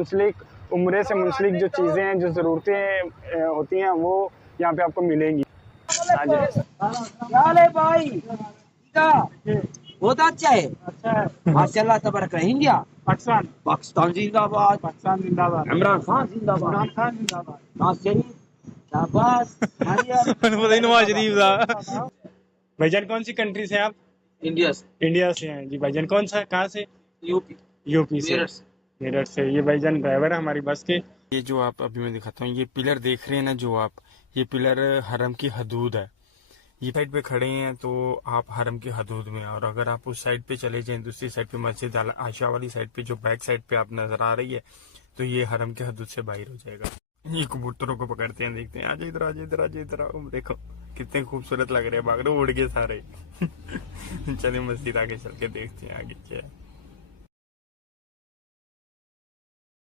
मुंसलिक उम्रे से मुंसलिक जो चीज़ें हैं, जो ज़रूरतें होती हैं, वो यहाँ पे आपको मिलेंगी। हाँ जी। है भाई क्या बहुत अच्छा है। माशाल्लाह तबारक इंडिया पाकिस्तान पाकिस्तान जिंदाबाद पाकिस्तान जिंदाबाद। इमरान खान जिंदाबाद इमरान खान जिंदाबाद। नवाज शरीफ शाबाश नवाज शरीफ था। भाईजान कौन सी कंट्री से आप? इंडिया से इंडिया से हैं जी भाईजान। कौन सा, कहाँ से? यूपी यूपी से। मेरठ से। मेरठ से। ये भाईजान ड्राइवर है हमारी बस के। ये जो आप अभी मैं दिखाता हूँ, ये पिलर देख रहे हैं ना जो आप, ये पिलर हरम की हदूद है। ये साइड पे खड़े हैं तो आप हरम की हदूद में हैं, और अगर आप उस साइड पे चले जाएं, दूसरी साइड पे मस्जिद अल आयशा वाली साइड पे जो बैक साइड पे आप नजर आ रही है, तो ये हरम के हदूद से बाहर हो जाएगा। ये कबूतरों को पकड़ते हैं, देखते हैं। आजा इधर, आजा इधर, आजा इधर आओ। देखो कितने खूबसूरत लग रहे हैं, भाग रहे उड़ गए सारे। चलिए मस्जिद आगे चल के देखते हैं आगे क्या है।